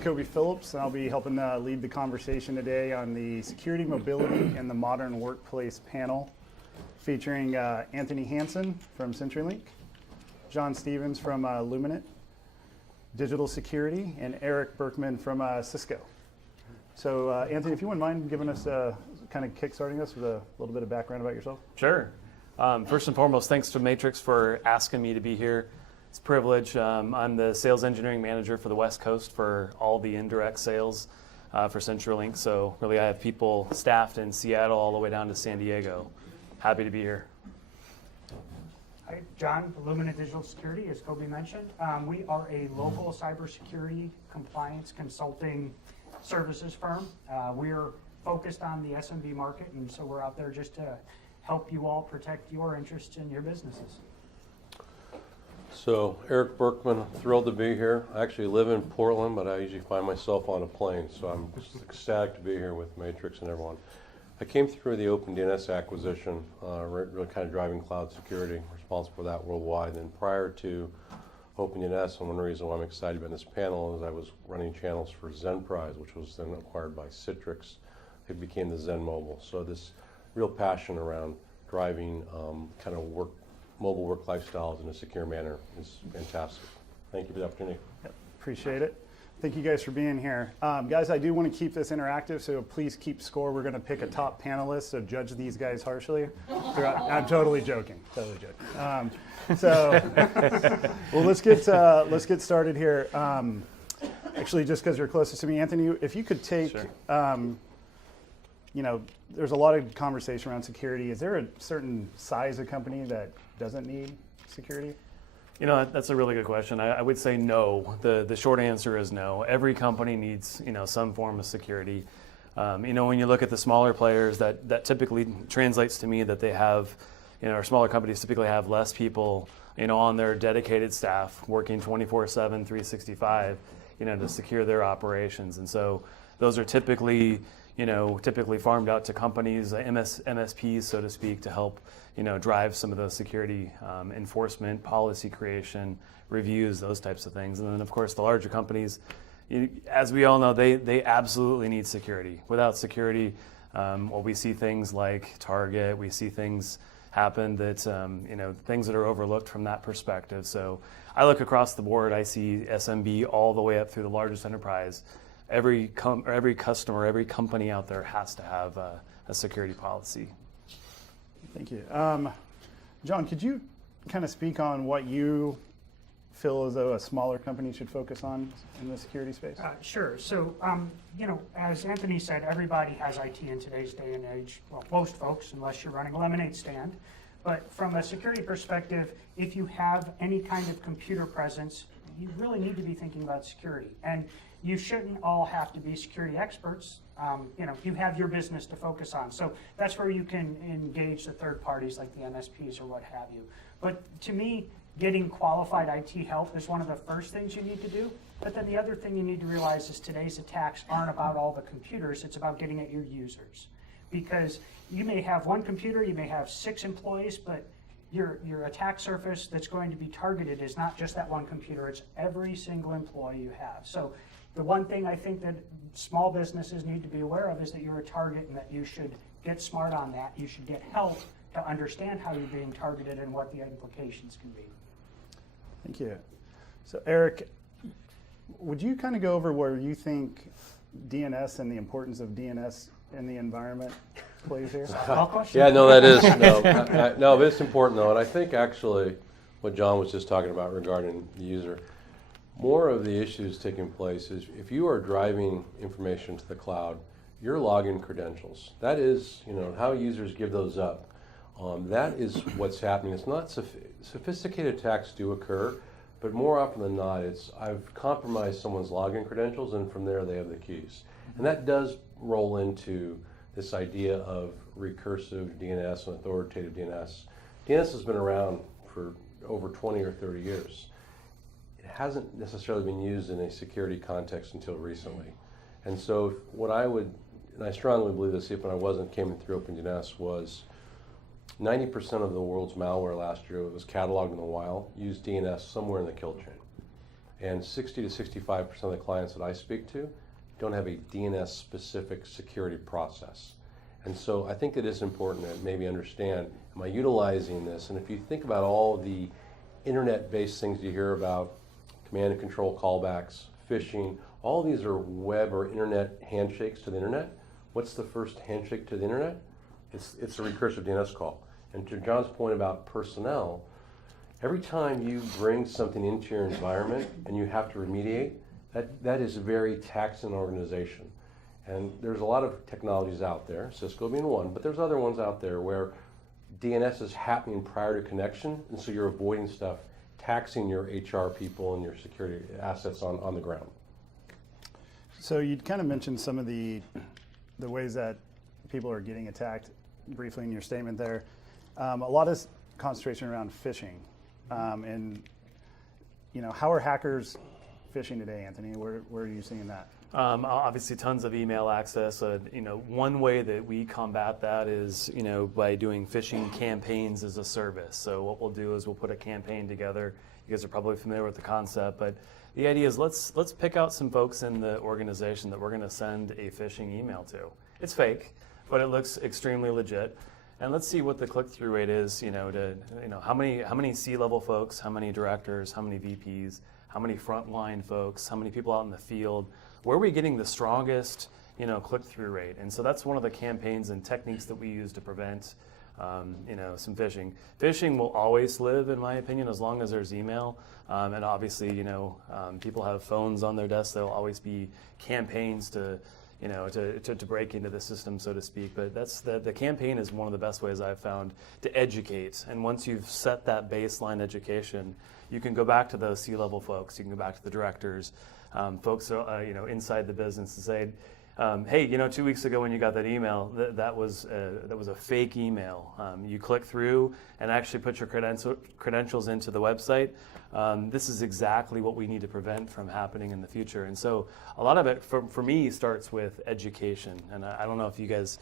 Kobe Phillips, and I'll be helping lead the conversation today on the Security, Mobility, and the Modern Workplace panel, featuring Anthony Hansen from CenturyLink, John Stevens from Luminant Digital Security, and Eric Berkman from Cisco. So Anthony, if you wouldn't mind giving us kind of kickstarting us with a little bit of background about yourself. Sure. First and foremost, thanks to Matrix for asking me to be here. It's a privilege. I'm the sales engineering manager for the West Coast for all the indirect sales for CenturyLink. So really I have people staffed in Seattle all the way down to San Diego. Happy to be here. Hi, John, Luminant Digital Security, as Kobe mentioned. We are a local cybersecurity compliance consulting services firm. We're focused on the SMB market, and so we're out there just to help you all protect your interests in your businesses. So, Eric Berkman, thrilled to be here. I actually live in Portland, but I usually find myself on a plane, so I'm just ecstatic to be here with Matrix and everyone. I came through the OpenDNS acquisition, really kind of driving cloud security, responsible for that worldwide. And prior to OpenDNS, and one reason why I'm excited about this panel is I was running channels for Zenprise, which was then acquired by Citrix. It became the Zen Mobile. So this real passion around driving kind of mobile work lifestyles in a secure manner is fantastic. Thank you for the opportunity. Yep, appreciate it. Thank you guys for being here. Guys, I do want to keep this interactive, so please keep score. Get to pick a top panelist, so judge these guys harshly. I'm totally joking, well, let's get started here. Actually, just because you're closest to me, Anthony, if you could take, Sure. There's a lot of conversation around security. Is there a certain size of company that doesn't need security? That's a really good question. I would say no. The short answer is no. Every company needs, some form of security. When you look at the smaller players, that typically translates to me that they have, our smaller companies typically have less people, on their dedicated staff working 24/7, 365, to secure their operations. And so those are typically farmed out to companies, MSPs, so to speak, to help, drive some of those security enforcement, policy creation, reviews, those types of things. And then, of course, the larger companies, as we all know, they absolutely need security. Without security, we see things like Target, we see things happen that, things that are overlooked from that perspective. So I look across the board, I see SMB all the way up through the largest enterprise. Every customer, every company out there has to have a security policy. Thank you. John, could you kind of speak on what you feel as though a smaller company should focus on in the security space? Sure. So, as Anthony said, everybody has IT in today's day and age. Well, most folks, unless you're running a lemonade stand. But from a security perspective, if you have any kind of computer presence, you really need to be thinking about security. And you shouldn't all have to be security experts. You have your business to focus on. So that's where you can engage the third parties like the MSPs or what have you. But to me, getting qualified IT help is one of the first things you need to do. But then the other thing you need to realize is today's attacks aren't about all the computers, it's about getting at your users. Because you may have one computer, you may have 6 employees, but your attack surface that's going to be targeted is not just that one computer, it's every single employee you have. So the one thing I think that small businesses need to be aware of is that you're a target and that you should get smart on that. You should get help to understand how you're being targeted and what the implications can be. Thank you. So Eric, would you kind of go over where you think DNS and the importance of DNS in the environment plays here? Yeah, no, that is. No, but it's important though. And I think actually what John was just talking about regarding the user, more of the issues taking place is if you are driving information to the cloud, your login credentials. That is, how users give those up. That is what's happening. It's not sophisticated attacks do occur, but more often than not, it's I've compromised someone's login credentials, and from there they have the keys. And that does roll into this idea of recursive DNS and authoritative DNS. DNS has been around for over 20 or 30 years. It hasn't necessarily been used in a security context until recently. And so what I would, and I strongly believe this even when I came through OpenDNS, was 90% of the world's malware last year that was cataloged in the wild used DNS somewhere in the kill chain. And 60 to 65% of the clients that I speak to don't have a DNS-specific security process. And so I think it is important to maybe understand, am I utilizing this? And if you think about all the internet-based things you hear about, command and control callbacks, phishing, all these are web or internet handshakes to the internet. What's the first handshake to the internet? It's a recursive DNS call. And to John's point about personnel, every time you bring something into your environment and you have to remediate, that is very taxing organization. And there's a lot of technologies out there, Cisco being one, but there's other ones out there where DNS is happening prior to connection, and so you're avoiding stuff, taxing your HR people and your security assets on the ground. So you kind of mentioned some of the ways that people are getting attacked briefly in your statement there. A lot of concentration around phishing. And how are hackers phishing today, Anthony? Where are you seeing that? Obviously, tons of email access. One way that we combat that is, by doing phishing campaigns as a service. So what we'll do is we'll put a campaign together. You guys are probably familiar with the concept, but the idea is let's pick out some folks in the organization that we're going to send a phishing email to. It's fake, but it looks extremely legit. And let's see what the click-through rate is. How many C-level folks, how many directors, how many VPs, how many frontline folks, how many people out in the field. Where are we getting the strongest, click-through rate? And so that's one of the campaigns and techniques that we use to prevent, some phishing. Phishing will always live, in my opinion, as long as there's email. And obviously, people have phones on their desks. There'll always be campaigns to break into the system, so to speak. But that's the campaign is one of the best ways I've found to educate. And once you've set that baseline education, you can go back to those C-level folks. You can go back to the directors. Folks inside the business and say, hey, 2 weeks ago when you got that email, that was a fake email. You click through and actually put your credentials into the website. This is exactly what we need to prevent from happening in the future. And so a lot of it, for me, starts with education. And I don't know if you guys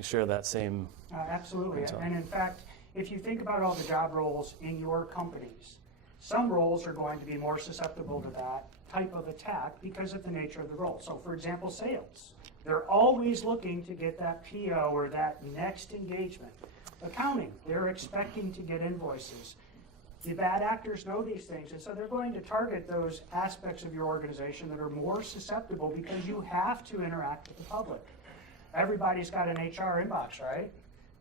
share that same. Absolutely. And in fact, if you think about all the job roles in your companies, some roles are going to be more susceptible to that type of attack because of the nature of the role. So for example, sales. They're always looking to get that PO or that next engagement. Accounting, they're expecting to get invoices. The bad actors know these things, and so they're going to target those aspects of your organization that are more susceptible because you have to interact with the public. Everybody's got an HR inbox, right?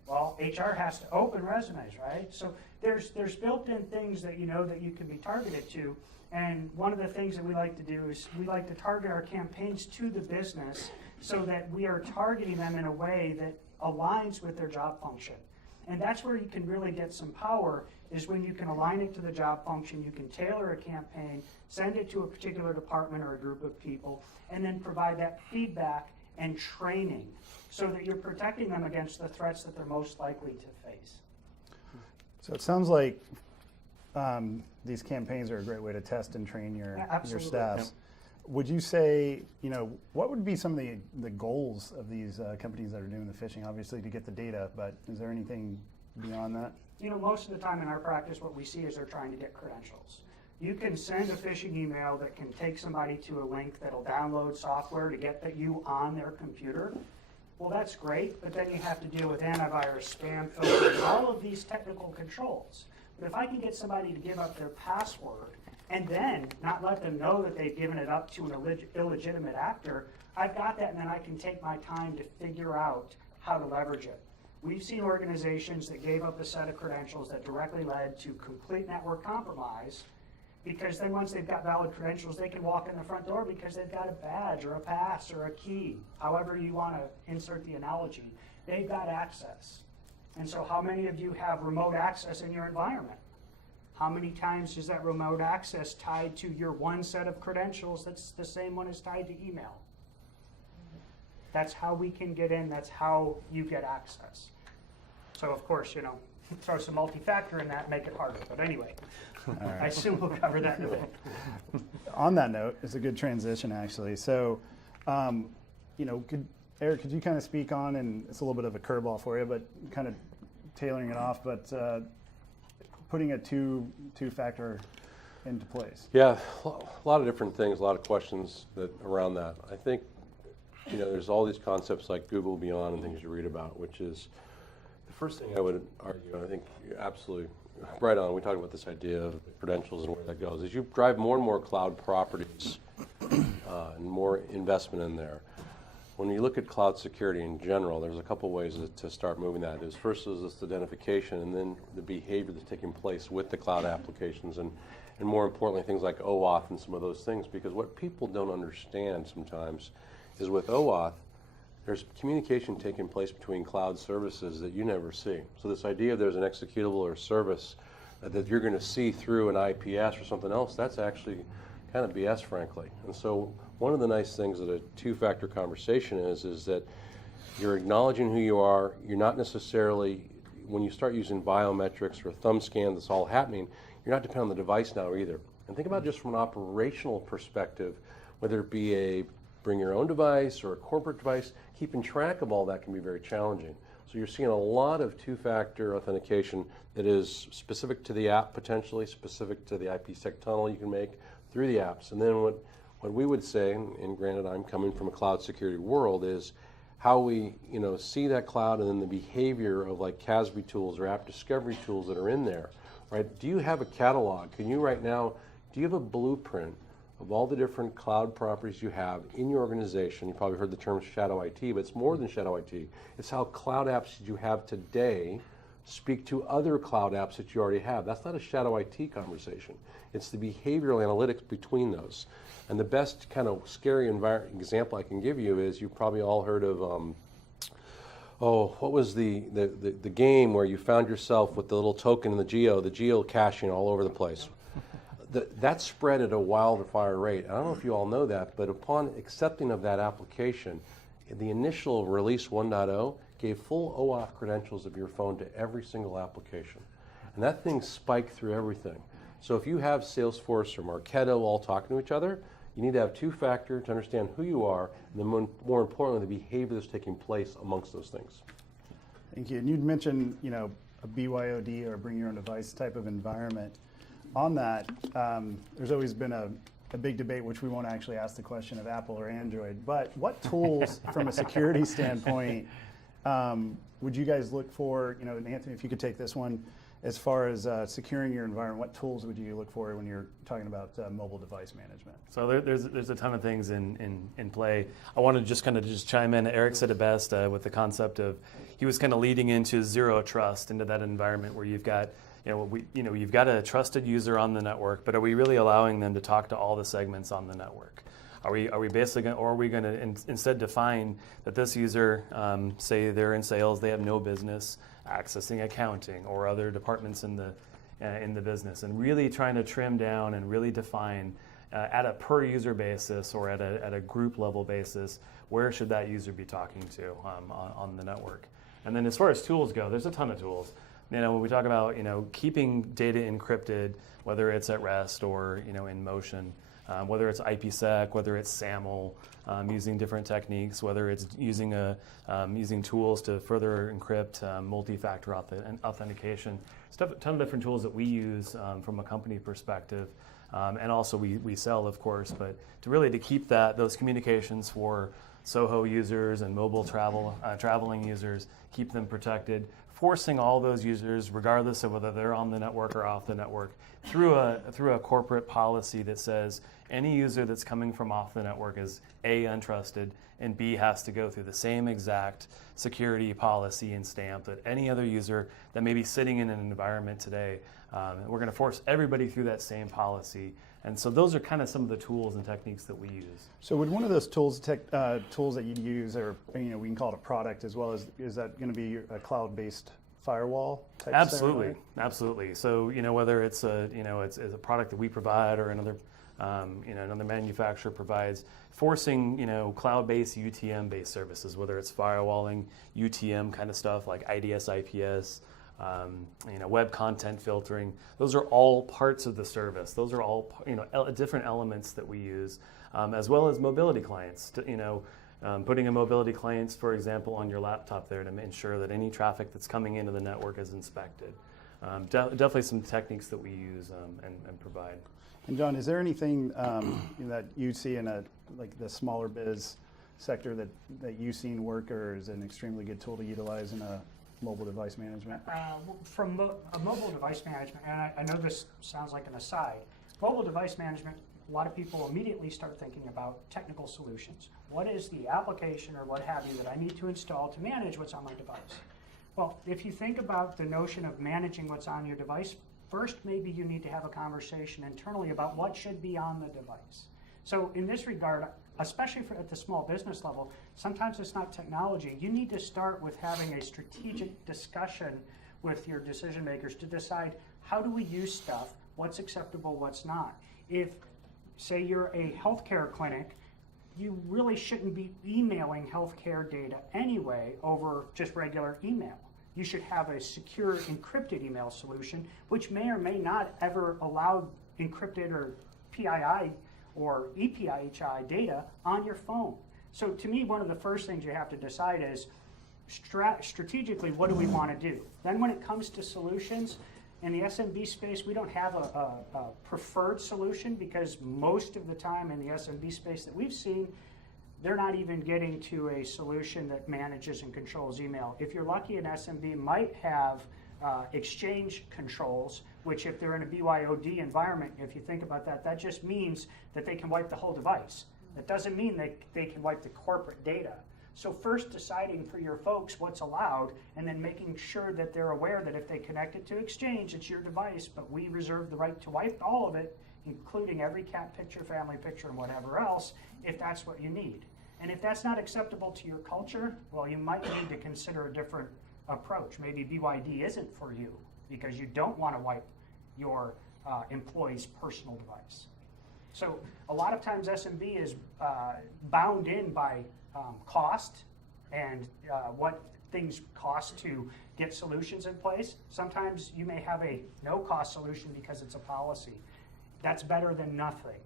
Well, HR has to open resumes, right? So there's built-in things that that you can be targeted to. And one of the things that we like to do is we like to target our campaigns to the business so that we are targeting them in a way that aligns with their job function. And that's where you can really get some power, is when you can align it to the job function, you can tailor a campaign, send it to a particular department or a group of people, and then provide that feedback and training so that you're protecting them against the threats that they're most likely to face. So it sounds like these campaigns are a great way to test and train your staffs. Yep. Would you say, what would be some of the goals of these companies that are doing the phishing? Obviously to get the data, but is there anything beyond that? Most of the time in our practice, what we see is they're trying to get credentials. You can send a phishing email that can take somebody to a link that'll download software to get you on their computer. Well, that's great, but then you have to deal with antivirus, spam filters, all of these technical controls. But if I can get somebody to give up their password and then not let them know that they've given it up to an illegitimate actor, I've got that, and then I can take my time to figure out how to leverage it. We've seen organizations that gave up a set of credentials that directly led to complete network compromise, because then once they've got valid credentials, they can walk in the front door because they've got a badge or a pass or a key, however you want to insert the analogy. They've got access. And so how many of you have remote access in your environment? How many times is that remote access tied to your one set of credentials that's the same one as tied to email? That's how we can get in. That's how you get access. So of course, throw some multi-factor in that and make it harder. But anyway, right. I assume we'll cover that in a bit. On that note, it's a good transition actually. So, Eric, could you kind of speak on, and it's a little bit of a curveball for you, but kind of tailoring it off, but putting a two-factor into place? Yeah, a lot of different things, a lot of questions around that. I think, there's all these concepts like Google Beyond and things you read about, which is the first thing I would argue, and I think you're absolutely right on, we talked about this idea of credentials and where that goes, is you drive more and more cloud properties and more investment in there. When you look at cloud security in general, there's a couple ways to start moving that. First is this identification, and then the behavior that's taking place with the cloud applications, and more importantly, things like OAuth and some of those things. Because what people don't understand sometimes is with OAuth, there's communication taking place between cloud services that you never see. So this idea of there's an executable or service that you're going to see through an IPS or something else, that's actually kind of BS, frankly. And so one of the nice things that a two-factor conversation is that you're acknowledging who you are. You're not necessarily, when you start using biometrics or thumb scan that's all happening, you're not dependent on the device now either. And think about just from an operational perspective, whether it be a bring your own device or a corporate device, keeping track of all that can be very challenging. So you're seeing a lot of two-factor authentication that is specific to the app, potentially specific to the IPsec tunnel you can make through the apps. And then what we would say, and granted I'm coming from a cloud security world, is how we see that cloud and then the behavior of like CASB tools or app discovery tools that are in there, right? Do you have a catalog? Can you right now, do you have a blueprint of all the different cloud properties you have in your organization? You probably heard the term shadow IT, but it's more than shadow IT. It's how cloud apps that you have today speak to other cloud apps that you already have. That's not a shadow IT conversation. It's the behavioral analytics between those. And the best kind of scary example I can give you is you've probably all heard of, what was the game where you found yourself with the little token in the geocaching all over the place. That spread at a wildfire rate. I don't know if you all know that, but upon accepting of that application, the initial release 1.0 gave full OAuth credentials of your phone to every single application. And that thing spiked through everything. So if you have Salesforce or Marketo all talking to each other, you need to have two-factor to understand who you are, and then more importantly, the behavior that's taking place amongst those things. Thank you. And you'd mentioned, a BYOD or bring your own device type of environment. On that, there's always been a big debate, which we won't actually ask the question of Apple or Android, but what tools from a security standpoint would you guys look for, and Anthony, if you could take this one, as far as securing your environment, what tools would you look for when you're talking about mobile device management? So there's a ton of things in play. I want to just chime in. Eric said it best with the concept of, he was kind of leading into zero trust into that environment where you've got, you've got a trusted user on the network, but are we really allowing them to talk to all the segments on the network? Are we basically, or are we going to instead define that this user, say they're in sales, they have no business accessing accounting or other departments in the business, and really trying to trim down and really define at a per user basis or at a group level basis, where should that user be talking to on the network? And then as far as tools go, there's a ton of tools. When we talk about keeping data encrypted, whether it's at rest or in motion, whether it's IPsec, whether it's SAML, using different techniques, whether it's using tools to further encrypt, multi-factor authentication. There's a ton of different tools that we use from a company perspective, and also we sell, of course, but to keep those communications for SOHO users and mobile traveling users, keep them protected, forcing all those users, regardless of whether they're on the network or off the network, through a corporate policy that says any user that's coming from off the network is A, untrusted, and B, has to go through the same exact security policy and stamp that any other user that may be sitting in an environment today. We're going to force everybody through that same policy. And so those are kind of some of the tools and techniques that we use. So would one of those tools that you'd use, or we can call it a product as well, is that going to be a cloud-based firewall type Absolutely, scenario? absolutely. So whether it's a it's a product that we provide or another another manufacturer provides, forcing cloud-based UTM-based services, whether it's firewalling, UTM kind of stuff like IDS, IPS. Web content filtering, those are all parts of the service. Those are all different elements that we use, as well as mobility clients. Putting a mobility clients, for example, on your laptop there to ensure that any traffic that's coming into the network is inspected. Definitely some techniques that we use and provide. And John, is there anything that you see in like the smaller biz sector that you've seen work or is an extremely good tool to utilize in a mobile device management? From mobile device management, and I know this sounds like an aside, mobile device management, a lot of people immediately start thinking about technical solutions. What is the application or what have you that I need to install to manage what's on my device? Well, if you think about the notion of managing what's on your device, first maybe you need to have a conversation internally about what should be on the device. So in this regard, especially at the small business level, sometimes it's not technology. You need to start with having a strategic discussion with your decision makers to decide how do we use stuff, what's acceptable, what's not. If, say, you're a healthcare clinic, you really shouldn't be emailing healthcare data anyway over just regular email. You should have a secure encrypted email solution, which may or may not ever allow encrypted or PII or EPIHI data on your phone. So to me, one of the first things you have to decide is strategically, what do we want to do? Then when it comes to solutions, in the SMB space, we don't have a preferred solution because most of the time in the SMB space that we've seen, they're not even getting to a solution that manages and controls email. If you're lucky, an SMB might have exchange controls, which if they're in a BYOD environment, if you think about that, that just means that they can wipe the whole device. That doesn't mean they can wipe the corporate data. So first deciding for your folks what's allowed and then making sure that they're aware that if they connect it to Exchange, it's your device, but we reserve the right to wipe all of it, including every cat picture, family picture, and whatever else, if that's what you need. And if that's not acceptable to your culture, well, you might need to consider a different approach. Maybe BYD isn't for you because you don't want to wipe your employee's personal device. So a lot of times SMB is bound in by cost and what things cost to get solutions in place. Sometimes you may have a no-cost solution because it's a policy. That's better than nothing.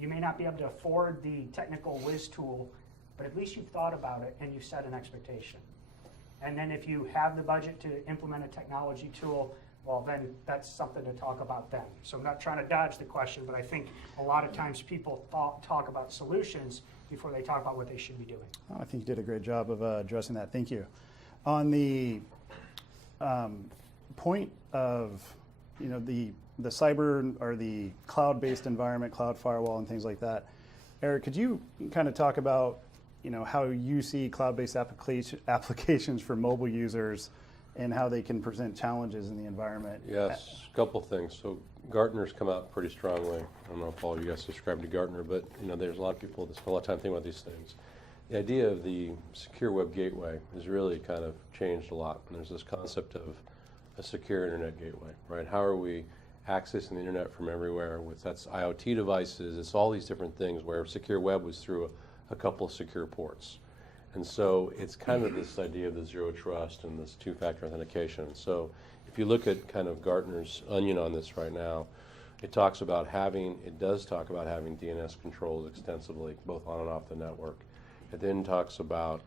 You may not be able to afford the technical whiz tool, but at least you've thought about it and you've set an expectation. And then if you have the budget to implement a technology tool, well, then that's something to talk about then. So I'm not trying to dodge the question, but I think a lot of times people talk about solutions before they talk about what they should be doing. Oh, I think you did a great job of addressing that. Thank you. On the point of the cyber or the cloud-based environment, cloud firewall, and things like that, Eric, could you kind of talk about how you see cloud-based applications for mobile users and how they can present challenges in the environment? Yes, a couple things. So Gartner's come out pretty strongly. I don't know if all of you guys subscribe to Gartner, but there's a lot of people that spend a lot of time thinking about these things. The idea of the secure web gateway has really kind of changed a lot. And there's this concept of a secure internet gateway, right? How are we accessing the internet from everywhere? That's IoT devices. It's all these different things where secure web was through a couple of secure ports. And so it's kind of this idea of the zero trust and this two-factor authentication. So if you look at kind of Gartner's onion on this right now, it does talk about having DNS controls extensively, both on and off the network. It then talks about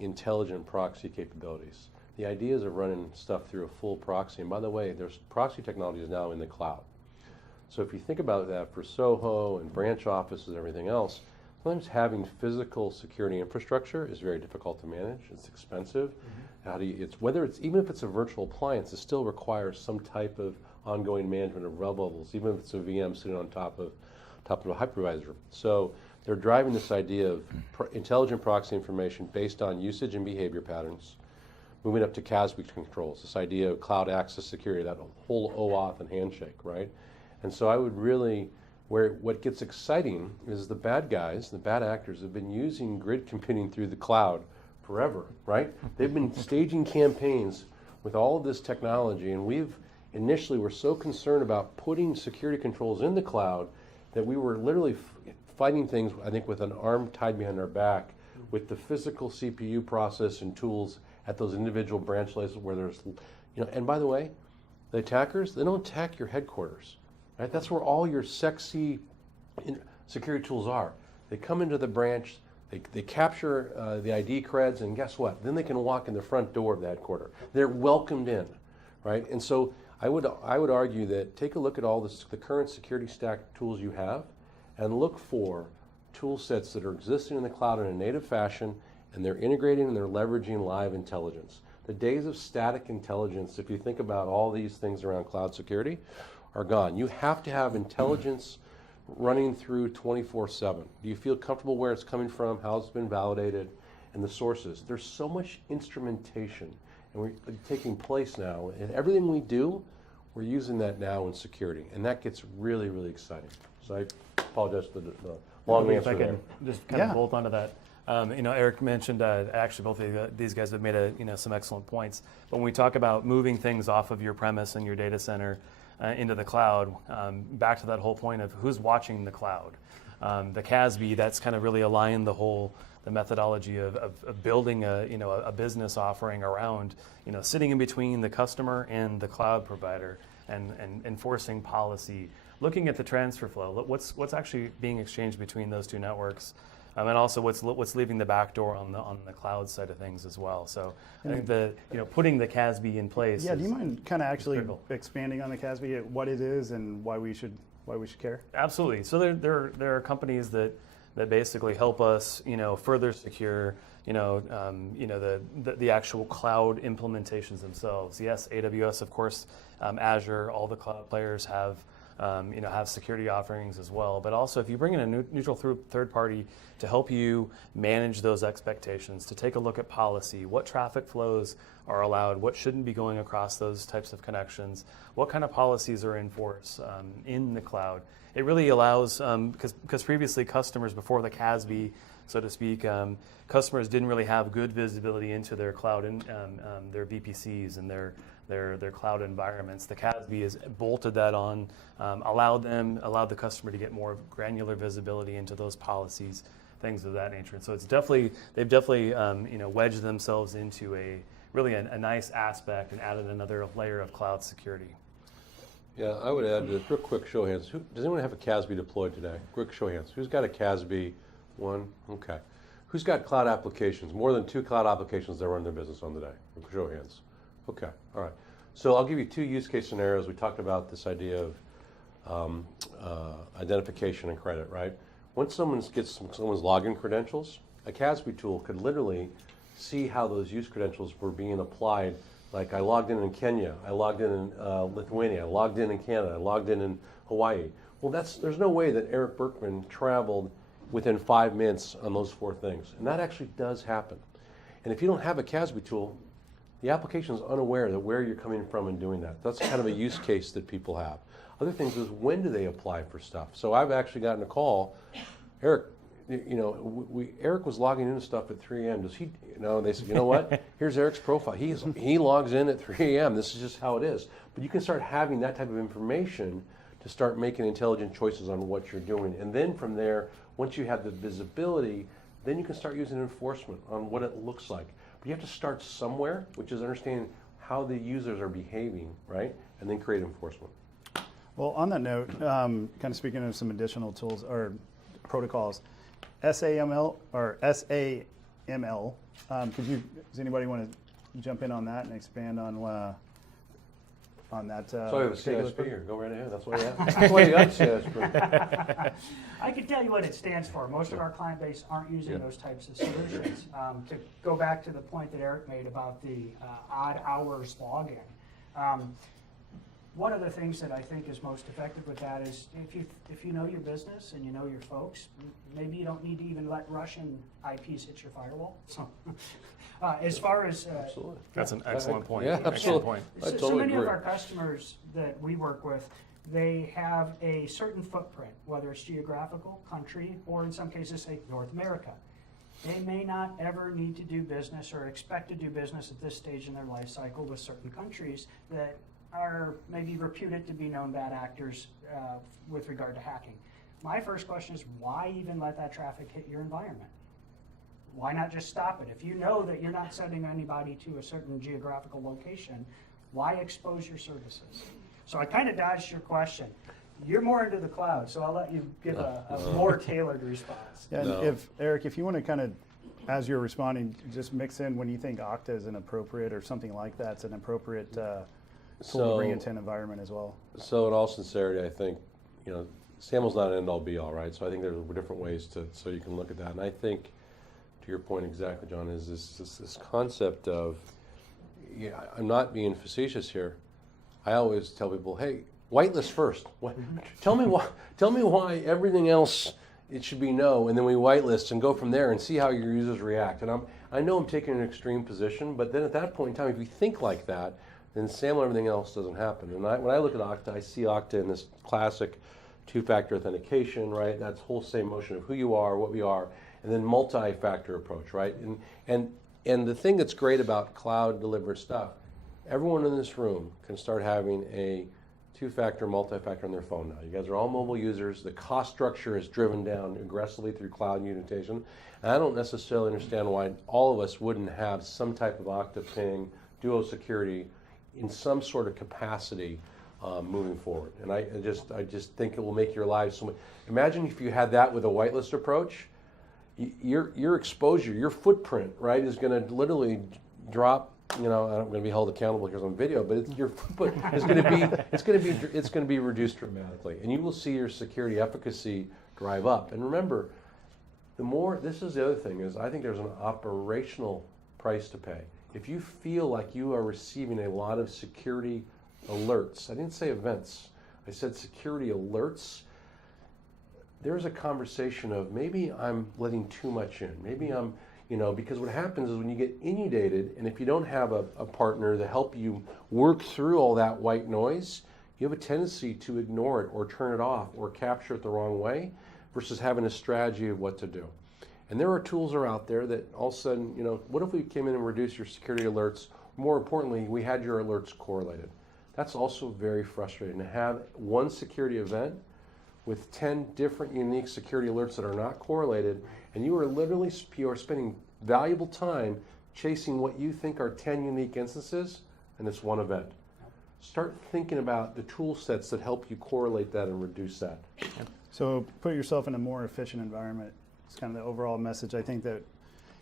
intelligent proxy capabilities. The ideas of running stuff through a full proxy, and by the way, there's proxy technologies now in the cloud. So if you think about that for SOHO and branch offices and everything else, sometimes having physical security infrastructure is very difficult to manage. It's expensive. Even if it's a virtual appliance, it still requires some type of ongoing management of RHEL levels, even if it's a VM sitting on top of a hypervisor. So they're driving this idea of intelligent proxy information based on usage and behavior patterns, moving up to CASB controls, this idea of cloud access security, that whole OAuth and handshake, right? And so I would really, what gets exciting is the bad guys, the bad actors have been using grid computing through the cloud forever, right? They've been staging campaigns with all of this technology, and we've initially were so concerned about putting security controls in the cloud that we were literally fighting things, I think, with an arm tied behind our back with the physical CPU process and tools at those individual branch layers where there's, and by the way, the attackers, they don't attack your headquarters, right? That's where all your sexy security tools are. They come into the branch, they capture the ID creds, and guess what? Then they can walk in the front door of the headquarters. They're welcomed in, right? And so I would argue that take a look at all the current security stack tools you have and look for tool sets that are existing in the cloud in a native fashion, and they're integrating and they're leveraging live intelligence. The days of static intelligence, if you think about all these things around cloud security, are gone. You have to have intelligence running through 24/7. Do you feel comfortable where it's coming from, how it's been validated, and the sources? There's so much instrumentation taking place now, and everything we do, we're using that now in security, and that gets really, really exciting. So I apologize for the long Maybe answer if I there. can just kind of bolt onto that. Eric mentioned actually both of these guys have made some excellent points. But when we talk about moving things off of your premise and your data center into the cloud, back to that whole point of who's watching the cloud. The CASB, that's kind of really aligned the methodology of building a business offering around sitting in between the customer and the cloud provider and enforcing policy, looking at the transfer flow, what's actually being exchanged between those two networks, and also what's leaving the back door on the cloud side of things as well. So I think putting the CASB in place. Yeah, do you mind kind of actually critical. expanding on the CASB, what it is and why we should care? Absolutely. So there are companies that basically help us, further secure, the actual cloud implementations themselves. Yes, AWS, of course, Azure, all the cloud players have security offerings as well. But also, if you bring in a neutral third party to help you manage those expectations, to take a look at policy, what traffic flows are allowed, what shouldn't be going across those types of connections, what kind of policies are in force in the cloud. It really allows, because previously customers, before the CASB, so to speak, customers didn't really have good visibility into their cloud and their VPCs and their cloud environments. The CASB has bolted that on, allowed the customer to get more granular visibility into those policies, things of that nature. And so they've definitely wedged themselves into a nice aspect and added another layer of cloud security. Yeah, I would add this real quick show of hands. Does anyone have a CASB deployed today? Quick show of hands. Who's got a CASB? One? Okay. Who's got cloud applications? More than 2 cloud applications that run their business on today? Show of hands. Okay, all right. So I'll give you 2 use case scenarios. We talked about this idea of identification and credit, right? Once someone gets someone's login credentials, a CASB tool could literally see how those use credentials were being applied. Like I logged in Kenya, I logged in Lithuania, I logged in Canada, I logged in Hawaii. Well, there's no way that Eric Berkman traveled within 5 minutes on those 4 things. And that actually does happen. And if you don't have a CASB tool, the application is unaware that where you're coming from and doing that. That's kind of a use case that people have. Other things is when do they apply for stuff? So I've actually gotten a call, Eric, Eric was logging into stuff at 3 a.m. Does he? They said, you know what? Here's Eric's profile. He logs in at 3 a.m. This is just how it is. But you can start having that type of information to start making intelligent choices on what you're doing. And then from there, once you have the visibility, then you can start using enforcement on what it looks like. But you have to start somewhere, which is understanding how the users are behaving, right? And then create enforcement. Well, on that note, kind of speaking of some additional tools or protocols, SAML or SAML. Does anybody want to jump in on that and expand on that? So I have a CISP here. Go right ahead. That's why you have. That's why you got CISP. I can tell you what it stands for. Most of our client base aren't using those types of solutions. To go back to the point that Eric made about the odd hours login, one of the things that I think is most effective with that is if you know your business and you know your folks, maybe you don't need to even let Russian IPs hit your firewall. So, as far as Absolutely. That's an excellent point. Yeah, Excellent absolutely. point. I so totally many agree. of our customers that we work with, they have a certain footprint, whether it's geographical, country, or in some cases, say, North America. They may not ever need to do business or expect to do business at this stage in their life cycle with certain countries that are maybe reputed to be known bad actors with regard to hacking. My first question is, why even let that traffic hit your environment? Why not just stop it? If you know that you're not sending anybody to a certain geographical location, why expose your services? So I kind of dodged your question. You're more into the cloud, so I'll let you give a more tailored response. Yeah, and Eric, if you want to kind of, as you're responding, just mix in when you think Okta is an appropriate or something like that's an appropriate tool to bring into an environment as well. So in all sincerity, I think, SAML's not an end-all be-all, right? So I think there's different ways so you can look at that. And I think, to your point exactly, John, is this concept of, I'm not being facetious here. I always tell people, hey, whitelist first. Tell me why everything else it should be no, and then we whitelist and go from there and see how your users react. And I know I'm taking an extreme position, but then at that point in time, if you think like that, then SAML and everything else doesn't happen. And when I look at Okta, I see Okta in this classic two-factor authentication, right? That's whole same motion of who you are, what we are, and then multi-factor approach, right? And the thing that's great about cloud-delivered stuff, everyone in this room can start having a two-factor, multi-factor on their phone now. You guys are all mobile users. The cost structure is driven down aggressively through cloud unification. And I don't necessarily understand why all of us wouldn't have some type of Okta ping, duo security in some sort of capacity moving forward. And I just think it will make your lives so much. Imagine if you had that with a whitelist approach. Your exposure, your footprint, right, is going to literally drop. I'm going to be held accountable here on video, but your footprint is going to be reduced dramatically, and you will see your security efficacy drive up. And remember, this is the other thing, is I think there's an operational price to pay. If you feel like you are receiving a lot of security alerts, I didn't say events, I said security alerts, there's a conversation of maybe I'm letting too much in. Maybe I'm, because what happens is when you get inundated, and if you don't have a partner to help you work through all that white noise, you have a tendency to ignore it or turn it off or capture it the wrong way versus having a strategy of what to do. And there are tools that are out there that all of a sudden, what if we came in and reduced your security alerts? More importantly, we had your alerts correlated. That's also very frustrating to have one security event with 10 different unique security alerts that are not correlated, and you are spending valuable time chasing what you think are 10 unique instances, and it's one event. Start thinking about the tool sets that help you correlate that and reduce that. So put yourself in a more efficient environment. It's kind of the overall message I think that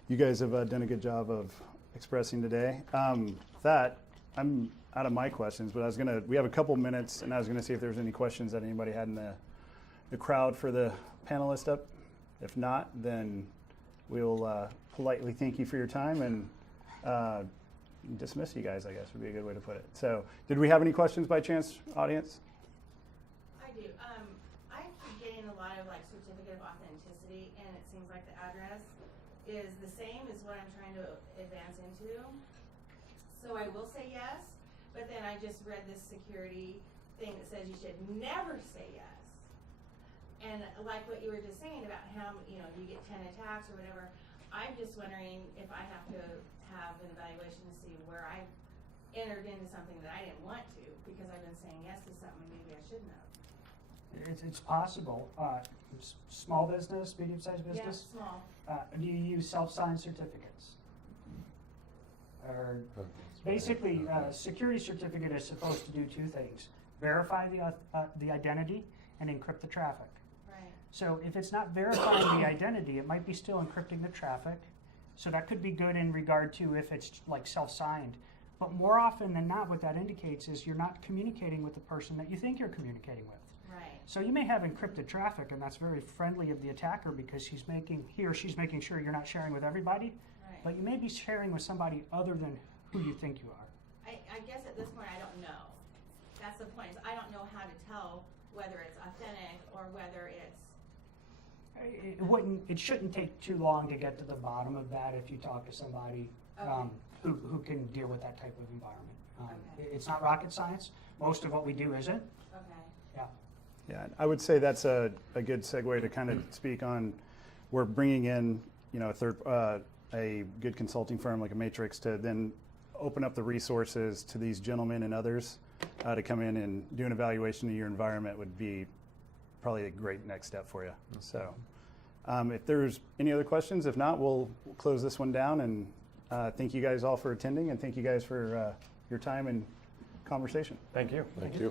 you guys have done a good job of expressing today. I'm out of my questions, but we have a couple minutes, and I was going to see if there was any questions that anybody had in the crowd for the panelists up. If not, then we'll politely thank you for your time and dismiss you guys, I guess would be a good way to put it. So did we have any questions by chance, audience? I do. I keep getting a lot of certificate of authenticity, and it seems like the address is the same as what I'm trying to advance into. So I will say yes, but then I just read this security thing that says you should never say yes. And like what you were just saying about how, you get 10 attacks or whatever, I'm just wondering if I have to have an evaluation to see where I entered into something that I didn't want to because I've been saying yes to something maybe I shouldn't have. It's possible. Small business, medium-sized business? Yeah, small. Do you use self-signed certificates? Or basically, security certificate is supposed to do two things: verify the identity and encrypt the traffic. Right. So if it's not verifying the identity, it might be still encrypting the traffic. So that could be good in regard to if it's self-signed. But more often than not, what that indicates is you're not communicating with the person that you think you're communicating with. Right. So you may have encrypted traffic, and that's very friendly of the attacker because he or she's making sure you're not sharing with everybody. Right. But you may be sharing with somebody other than who you think you are. I guess at this point I don't know. That's the point. Is I don't know how to tell whether it's authentic or whether it's. It shouldn't take too long to get to the bottom of that if you talk to somebody who can deal with that type of environment. It's not rocket science. Most of what we do isn't. Okay. Yeah. Yeah, I would say that's a good segue to kind of speak on. We're bringing in, a good consulting firm like a Matrix to then open up the resources to these gentlemen and others to come in and do an evaluation of your environment would be probably a great next step for you. So if there's any other questions, if not, we'll close this one down, and thank you guys all for attending, and thank you guys for your time and conversation. Thank you. Thank you.